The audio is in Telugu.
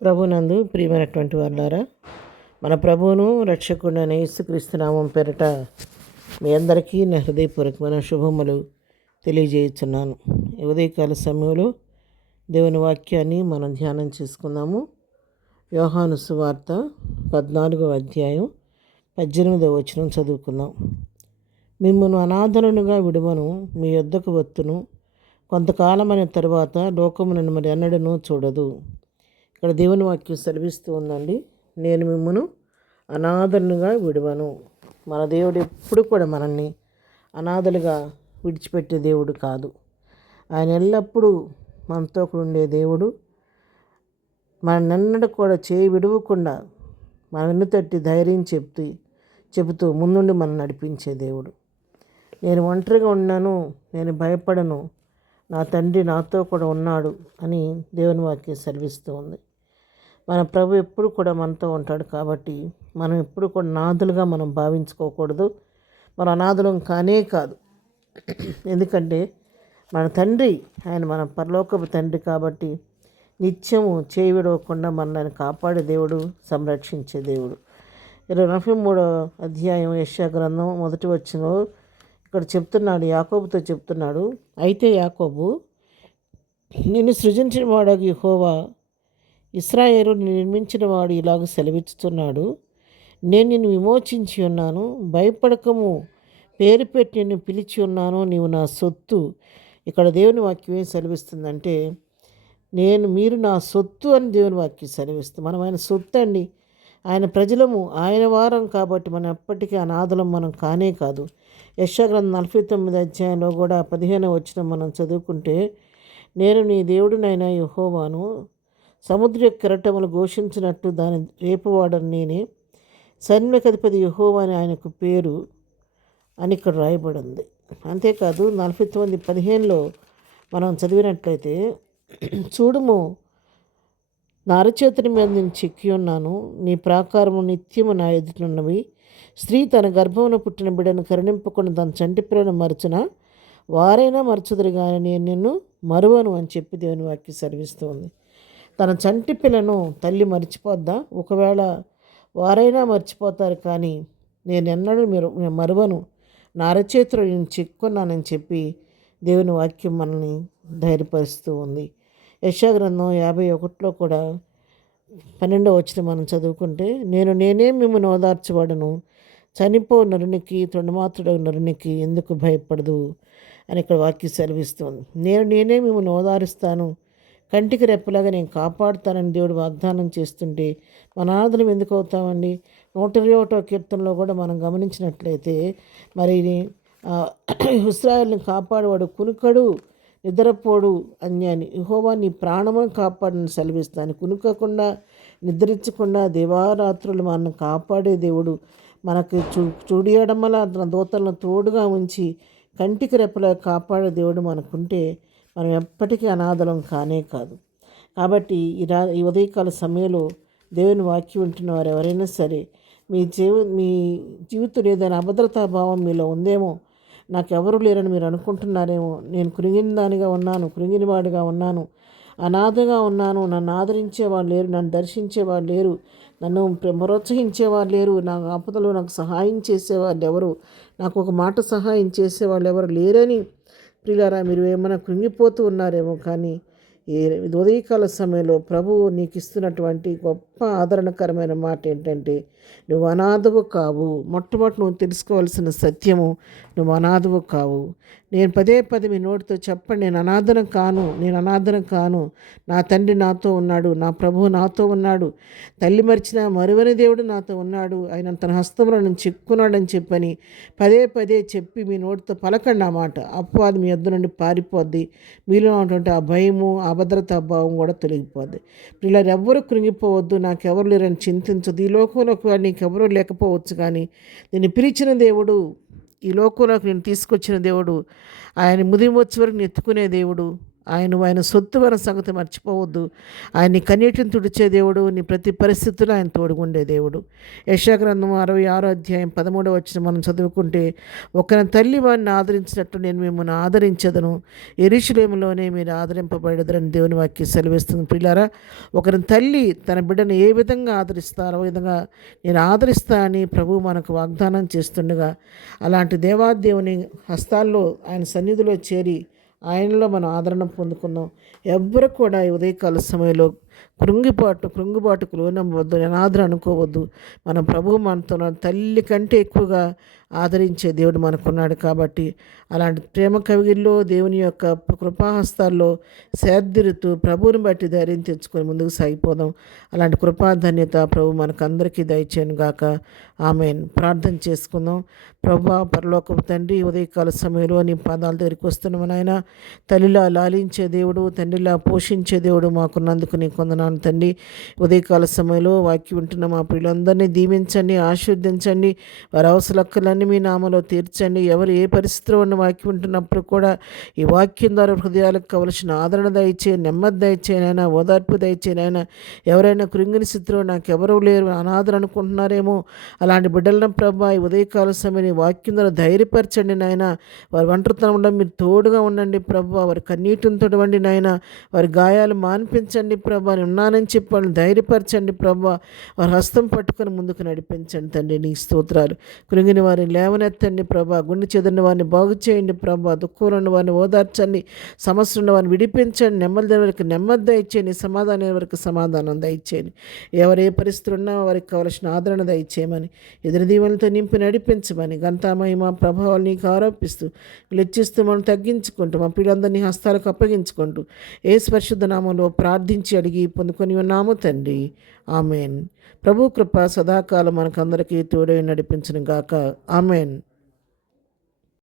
ప్రభునందు ప్రియమైనటువంటి వారులారా, మన ప్రభువును రక్షకుడైన యేసుక్రీస్తు నామం పేరిట మీ అందరికీ నా హృదయపూర్వకమైన శుభములు తెలియజేయుచున్నాను. ఈ ఉదయకాల సమయంలో దేవుని వాక్యాన్ని మనం ధ్యానం చేసుకుందాము. యోహాను సువార్త 14వ అధ్యాయం 18వ వచనం చదువుకుందాం. మిమ్మును అనాథలుగా విడువను, మీ యొద్దకు వత్తును, కొంతకాలమైన తరువాత లోకము నన్ను మరి ఎన్నడను చూడదు. ఇక్కడ దేవుని వాక్యం సెలవిస్తూ ఉందండి. నేను మిమ్మను అనాథలుగా విడువను. మన దేవుడు ఎప్పుడు కూడా మనల్ని అనాథలుగా విడిచిపెట్టే దేవుడు కాదు. ఆయన ఎల్లప్పుడూ మనతో ఉండే దేవుడు. మనన్నడు కూడా చేయి విడవకుండా మన వెన్ను తట్టి ధైర్యం చెబుతూ ముందుండి మనం నడిపించే దేవుడు. నేను ఒంటరిగా ఉన్నాను, నేను భయపడను, నా తండ్రి నాతో కూడా ఉన్నాడు అని దేవుని వాక్యం సెలవిస్తూ ఉంది. మన ప్రభు ఎప్పుడు కూడా మనతో ఉంటాడు కాబట్టి మనం ఎప్పుడు కూడా అనాథలుగా మనం భావించుకోకూడదు. మన అనాథలం కానే కాదు. ఎందుకంటే మన తండ్రి, ఆయన మన పరలోకపు తండ్రి కాబట్టి నిత్యము చేయి విడవకుండా మనల్ని కాపాడే దేవుడు, సంరక్షించే దేవుడు. 43వ అధ్యాయం యెషయా గ్రంథం 1వ వచనంలో ఇక్కడ చెప్తున్నాడు, యాకోబుతో చెప్తున్నాడు. అయితే యాకోబు, నిన్ను సృజించిన వాడగు యెహోవా, ఇశ్రాయేలు నిర్మించిన వాడు ఇలాగ సెలవిస్తున్నాడు, నేను నిన్ను విమోచించి ఉన్నాను, భయపడకము, పేరు పెట్టి నిన్ను పిలిచి ఉన్నాను, నీవు నా సొత్తు. ఇక్కడ దేవుని వాక్యం ఏం సెలవిస్తుందంటే, మీరు నా సొత్తు అని దేవుని వాక్యం సెలవిస్తుంది. మనం ఆయన సొత్తు అండి, ఆయన ప్రజలము, ఆయన వారం కాబట్టి మనం ఎప్పటికీ అనాథలం మనం కానే కాదు. యెషయా గ్రంథం 49వ అధ్యాయంలో కూడా 15వ వచనం మనం చదువుకుంటే, నేను నీ దేవుడినైనా యెహోవాను, సముద్ర కెరటములు ఘోషించినట్టు దాని రేపువాడని నేనే, సైన్యకధిపతి యెహోవా అని ఆయనకు పేరు అని ఇక్కడ రాయబడింది. అంతేకాదు 49:15లో మనం చదివినట్లయితే, చూడుము, నా అరచేతుని మీద నేను చెక్కి ఉన్నాను, నీ ప్రాకారము నిత్యము నా ఎదుటనున్నవి. స్త్రీ తన గర్భమున పుట్టిన బిడ్డను కరుణింపకుండా తన చంటి పిల్లను మరచున వారైనా మరచుదురు కానీ నేను నిన్ను మరువను అని చెప్పి దేవుని వాక్యం సెలవిస్తుంది. తన చంటి పిల్లను తల్లి మర్చిపోద్దా? ఒకవేళ వారైనా మర్చిపోతారు, కానీ నేనెన్నడూ నేను మరువను, నా అరచేతిలో నేను చిక్కున్నానని చెప్పి దేవుని వాక్యం మనల్ని ధైర్యపరుస్తూ ఉంది. యెషయా గ్రంథం 51లో కూడా 12వ వచనం మనం చదువుకుంటే, నేనే మిమ్మల్ని ఓదార్చబడను, చనిపో నరునికి, తొండమాత్రుడగు నరునికి ఎందుకు భయపడదు అని ఇక్కడ వాక్యం సెలవిస్తుంది. నేనే మిమ్మల్ని ఓదారుస్తాను, కంటికి రెప్పలాగా నేను కాపాడుతానని దేవుడు వాగ్దానం చేస్తుంటే మన అనాథలం ఎందుకు అవుతామండి? 121వ కీర్తనలో కూడా మనం గమనించినట్లయితే, మరి ఇశ్రాయేలుని కాపాడేవాడు కునుకడు, నిద్రపోడు అన్యాని, యెహోవా నీ ప్రాణమును కాపాడని సెలవిస్తాను. కునుకకుండా, నిద్రించకుండా దేవారాత్రులు మనల్ని కాపాడే దేవుడు, మనకు చూడి ఎడమల తన దూతలను తోడుగా ఉంచి కంటికి రెప్పలా కాపాడే దేవుడు మనకుంటే మనం ఎప్పటికీ అనాథలం కానే కాదు. కాబట్టి ఈ ఉదయకాల సమయంలో దేవుని వాక్యం వింటున్న వారు ఎవరైనా సరే, మీ జీవితంలో ఏదైనా అభద్రతా భావం మీలో ఉందేమో, నాకెవరు లేరని మీరు అనుకుంటున్నారేమో, నేను కృంగినవాడిగా ఉన్నాను, అనాథగా ఉన్నాను, నన్ను ఆదరించేవాళ్ళు లేరు, నన్ను దర్శించేవాళ్ళు లేరు, నన్ను ప్రోత్సహించేవాళ్ళు లేరు, నా ఆపదలో నాకు సహాయం చేసేవాళ్ళు ఎవరు, నాకు ఒక మాట సహాయం చేసేవాళ్ళు ఎవరు లేరని ప్రియులారా మీరు ఏమైనా కృంగిపోతూ ఉన్నారేమో, కానీ ఈ ఉదయకాల సమయంలో ప్రభువు నీకు ఇస్తున్నటువంటి గొప్ప ఆదరణకరమైన మాట ఏంటంటే, నువ్వు అనాథవు కావు. మొట్టమొదటి నువ్వు తెలుసుకోవాల్సిన సత్యము, నువ్వు అనాథవు కావు. నేను పదే మీ నోటితో చెప్పండి, నేను అనాథనం కాను, నా తండ్రి నాతో ఉన్నాడు, నా ప్రభువు నాతో ఉన్నాడు, తల్లి మరిచిన మరువని దేవుడు నాతో ఉన్నాడు, ఆయన తన హస్తంలో నన్ను చిక్కున్నాడని చెప్పని పదే చెప్పి మీ నోటితో పలకండి ఆ మాట. అపవాది మీ యొద్ద నుండి పారిపోద్ది. మీలో ఉన్నటువంటి ఆ భయము, అభద్రతా భావం కూడా తొలగిపోద్ది. ఇలా ఎవ్వరూ కృంగిపోవద్దు, నాకెవరు లేరని చింతించదు. ఈ లోకంలో ఒకవేళ నీకెవరూ లేకపోవచ్చు, కానీ నేను పిలిచిన దేవుడు, ఈ లోకంలోకి నేను తీసుకొచ్చిన దేవుడు, ఆయన ముదిమి వచ్చే వరకు ఎత్తుకునే దేవుడు, ఆయన సొత్తు అన్న సంగతి మర్చిపోవద్దు. ఆయన నీ కన్నీటిని తుడిచే దేవుడు, నీ ప్రతి పరిస్థితుల్లో ఆయన తోడుగుండే దేవుడు. యెషయా గ్రంథం 66 అధ్యాయం 13 వచనం మనం చదువుకుంటే, ఒకరి తల్లి వారిని ఆదరించినట్టు నేను మిమ్మల్ని ఆదరించదను, యెరూషలేములోనే మీరు ఆదరింపబడదరని దేవుని వాక్యం సెలవిస్తుంది. పిల్లారా, ఒకరి తల్లి తన బిడ్డను ఏ విధంగా ఆదరిస్తారో ఆ విధంగా నేను ఆదరిస్తా అని ప్రభువు మనకు వాగ్దానం చేస్తుండగా, అలాంటి దేవాదేవుని హస్తాల్లో ఆయన సన్నిధిలో చేరి ఆయనలో మనం ఆదరణ పొందుకుందాం. ఎవ్వరు కూడా ఈ ఉదయకాల సమయంలో కృంగుబాటుకు లోనవ్వద్దు, అనాదరణ అనుకోవద్దు. మన ప్రభువు మనతో తల్లి కంటే ఎక్కువగా ఆదరించే దేవుడు మనకున్నాడు. కాబట్టి అలాంటి ప్రేమ కవిగిల్లో దేవుని యొక్క కృపాహస్తాల్లో సేద్దిరుతూ ప్రభువుని బట్టి ధైర్యం తెచ్చుకొని ముందుకు సాగిపోదాం. అలాంటి కృపాధన్యత ప్రభు మనకందరికీ దయచేయను గాక. ఆమేన్. ప్రార్థన చేసుకుందాం. ప్రభువా, పరలోకపు తండ్రి, ఉదయకాల సమయంలో నీ పాదాల దగ్గరికి వస్తున్నాము నాయన. తల్లిలా లాలించే దేవుడు, తండ్రిలా పోషించే దేవుడు మాకున్నందుకు నీ కొందనాను తండ్రి. ఉదయకాల సమయంలో వాక్యం వింటున్న మా పిల్లలందరినీ దీవించండి, ఆశీర్వదించండి. వారి అవసరలన్నీ మీ నామలో తీర్చండి. ఎవరు ఏ పరిస్థితిలో ఉన్న వాక్యం వింటున్నప్పుడు కూడా ఈ వాక్యం ద్వారా హృదయాలకు కావలసిన ఆదరణ దయచే, నెమ్మది దయచేనైనా, ఓదార్పు దయచేనైనా. ఎవరైనా కృంగిని స్థితిలో నాకెవరూ లేరు, అనాథలు అనుకుంటున్నారేమో, అలాంటి బిడ్డలను ప్రభా ఈ ఉదయకాల సమయం వాక్యం ద్వారా ధైర్యపరచండి నాయన. వారి ఒంటరితనంలో మీరు తోడుగా ఉండండి ప్రభా. వారి కన్నీటిని తొడవండి నాయన. వారి గాయాలు మాన్పించండి ప్రభా. నేను ఉన్నానని చెప్పి వాళ్ళని ధైర్యపరచండి ప్రభా. వారి హస్తం పట్టుకొని ముందుకు నడిపించండి తండ్రి. నీ స్తోత్రాలు. కృంగిని వారిని లేవనెత్తండి ప్రభా. గుండె చెదరిన వారిని బాగు చేయండి ప్రభా. దుఃఖంలో ఉన్న వారిని ఓదార్చండి. సమస్యలు ఉన్న వారిని విడిపించండి. నెమ్మది వరకు నెమ్మది దయచేయండి, సమాధానం వరకు సమాధానం దయచేయండి. ఎవరు ఏ పరిస్థితులు ఉన్నా వారికి కావలసిన ఆదరణ దయచేయమని, ఎదురు దీవెనలతో నింపి నడిపించమని, ఘనత మహిమ ప్రభావాలు నీకు ఆరోపిస్తూ లెచ్చిస్తూ మనం తగ్గించుకుంటూ మా పిల్లలందరినీ హస్తాలకు అప్పగించుకుంటూ యేసు పరిశుద్ధ నామంలో ప్రార్థించి అడిగి పొందుకొని ఉన్నాము తండ్రి. ఆమెన్. ప్రభు కృప సదాకాలం మనకందరికీ తోడై నడిపించును గాక. ఆమెన్.